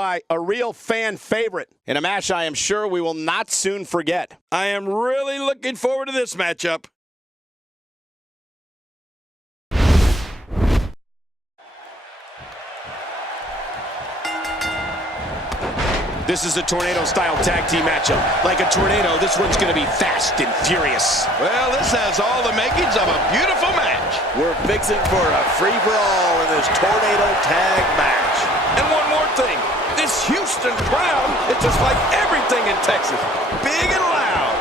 by a real fan favorite in a match I am sure we will not soon forget. I am really looking forward to this matchup. This is a tornado-style tag team matchup. Like a tornado, this one's going to be fast and furious. Well, this has all the makings of a beautiful match. We're fixing for a free-for-all in this tornado tag match. And one more thing. This Houston crowd is just like everything in Texas. Big and loud.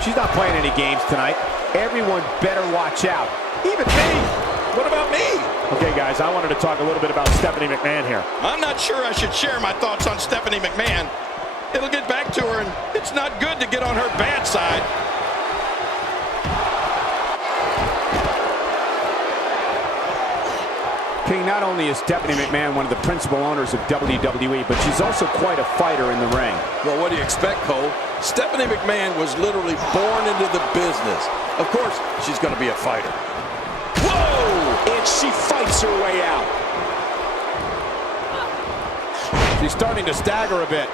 She's not playing any games tonight. Everyone better watch out. Even me. What about me? Okay, guys, I wanted to talk a little bit about Stephanie McMahon here. I'm not sure I should share my thoughts on Stephanie McMahon. It'll get back to her, and it's not good to get on her bad side. King, not only is Stephanie McMahon one of the principal owners of WWE, but she's also quite a fighter in the ring. Well, what do you expect, Cole? Stephanie McMahon was literally born into the business. Of course, she's going to be a fighter. Whoa! And she fights her way out. She's starting to stagger a bit.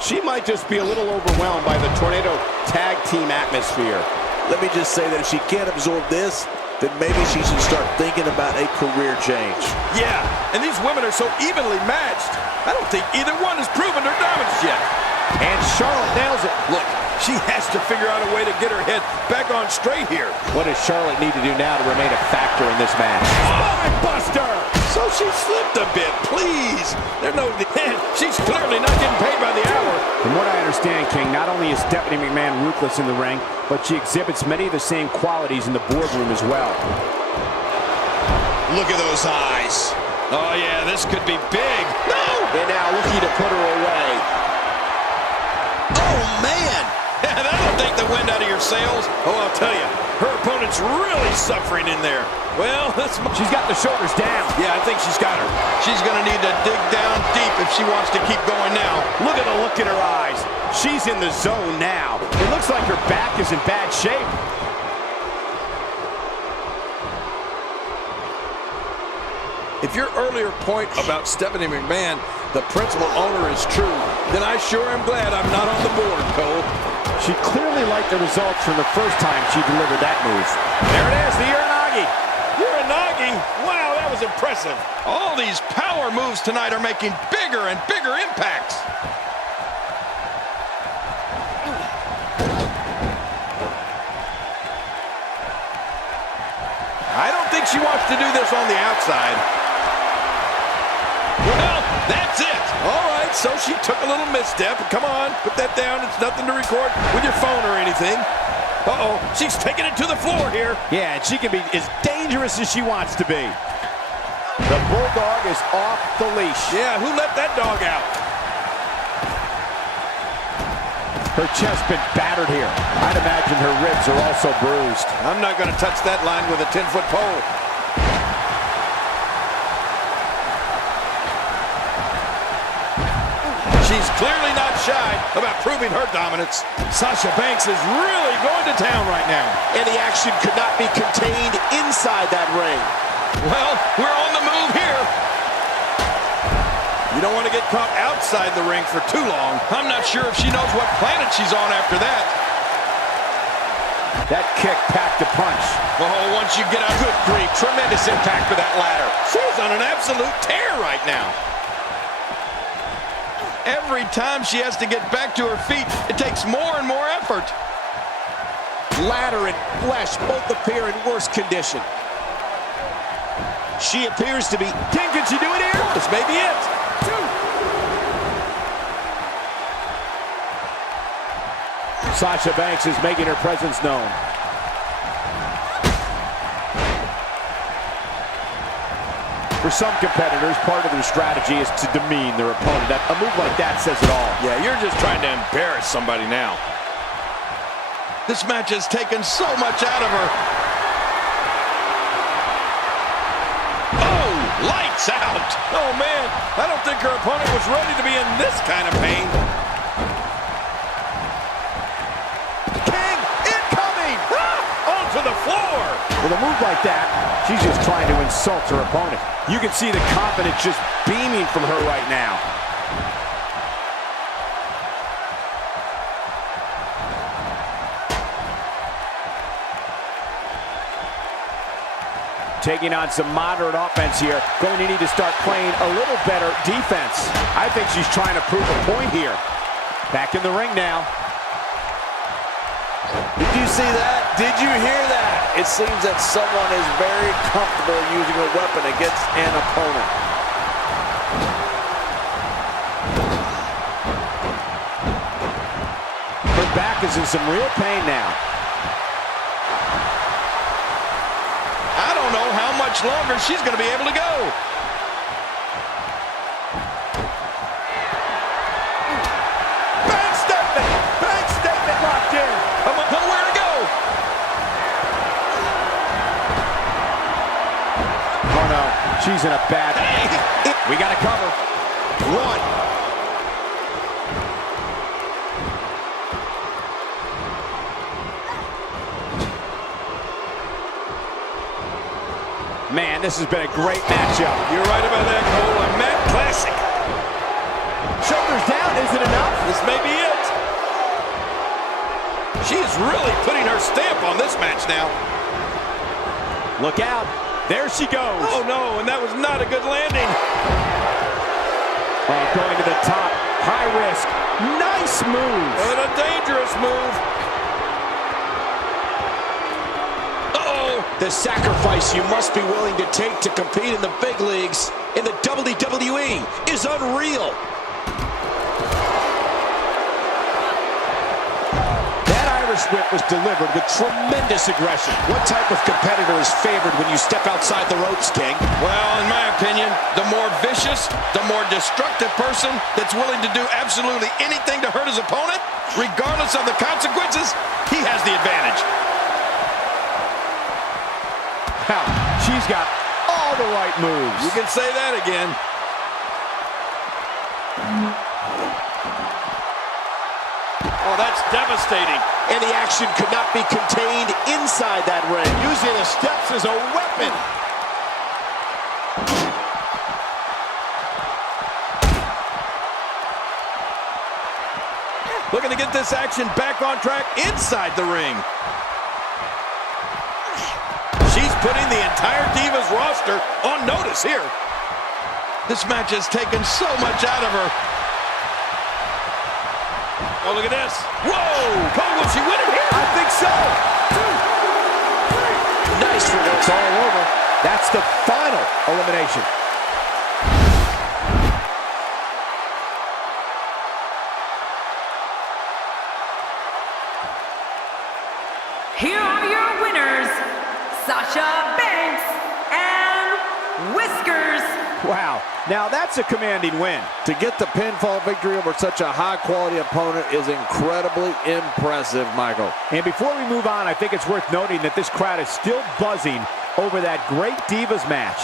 She might just be a little overwhelmed by the tornado tag team atmosphere. Let me just say that if she can't absorb this, then maybe she should start thinking about a career change. Yeah, and these women are so evenly matched. I don't think either one has proven their dominance yet. And Charlotte nails it. Look, she has to figure out a way to get her head back on straight here. What does Charlotte need to do now to remain a factor in this match? Stomach buster! So she slipped a bit, please. There's no... She's clearly not getting paid by the hour. From what I understand, King, not only is Stephanie McMahon ruthless in the ring, but she exhibits many of the same qualities in the boardroom as well. Look at those eyes. Oh, yeah, this could be big. No! And now looking to put her away. Oh, man! Yeah, that'll take the wind out of your sails. Oh, I'll tell you, her opponent's really suffering in there. Well, she's got the shoulders down. Yeah, I think she's got her. She's going to need to dig down deep if she wants to keep going now. Look at the look in her eyes. She's in the zone now. It looks like her back is in bad shape. If your earlier point about Stephanie McMahon, the principal owner, is true, then I sure am glad I'm not on the board, Cole. She clearly liked the results from the first time she delivered that move. There it is, the Uranagi. Uranagi? Wow, that was impressive. All these power moves tonight are making bigger and bigger impacts. I don't think she wants to do this on the outside. Well, that's it. All right, so she took a little misstep. Come on, put that down. It's nothing to record with your phone or anything. Uh-oh, she's taking it to the floor here. Yeah, and she can be as dangerous as she wants to be. The Bulldog is off the leash. Yeah, who let that dog out? Her chest been battered here. I'd imagine her ribs are also bruised. I'm not going to touch that line with a 10-foot pole. She's clearly not shy about proving her dominance. Sasha Banks is really going to town right now. And the action could not be contained inside that ring. Well, we're on the move here. You don't want to get caught outside the ring for too long. I'm not sure if she knows what planet she's on after that. That kick packed a punch. Oh, once you get out, good grief, tremendous impact for that ladder. She's on an absolute tear right now. Every time she has to get back to her feet, it takes more and more effort. Ladder and flesh both appear in worse condition. She appears to be... King, can she do it here? This may be it. Sasha Banks is making her presence known. For some competitors, part of their strategy is to demean their opponent. A move like that says it all. Yeah, you're just trying to embarrass somebody now. This match has taken so much out of her. Oh, lights out. Oh, man, I don't think her opponent was ready to be in this kind of pain. King, incoming! Onto the floor. With a move like that, she's just trying to insult her opponent. You can see the confidence just beaming from her right now. Taking on some moderate offense here. Going to need to start playing a little better defense. I think she's trying to prove a point here. Back in the ring now. Did you see that? Did you hear that? It seems that someone is very comfortable using a weapon against an opponent. Her back is in some real pain now. I don't know how much longer she's going to be able to go. Bank statement locked in. Nowhere to go. Oh no, she's in a bad. We got to cover. One. Man, this has been a great matchup. You're right about that, Cole. A Matt classic. Shoulders down, is it enough? This may be it. She is really putting her stamp on this match now. Look out. There she goes. Oh, no, and that was not a good landing. Oh, going to the top. High risk. Nice move. And a dangerous move. The sacrifice you must be willing to take to compete in the big leagues in the WWE is unreal. That Irish whip was delivered with tremendous aggression. What type of competitor is favored when you step outside the ropes, King? Well, in my opinion, the more vicious, the more destructive person that's willing to do absolutely anything to hurt his opponent, regardless of the consequences, he has the advantage. Wow, she's got all the right moves. You can say that again. Oh, that's devastating. And the action could not be contained inside that ring. Using the steps as a weapon. Looking to get this action back on track inside the ring. She's putting the entire Divas roster on notice here. This match has taken so much out of her. Oh, look at this. Whoa! Cole, will she win it here? I think so. Nice reversal. It's all over. That's the final elimination. Here are your winners, Sasha Banks and Whiskers. Wow, now that's a commanding win. To get the pinfall victory over such a high-quality opponent is incredibly impressive, Michael. And before we move on, I think it's worth noting that this crowd is still buzzing over that great Divas match.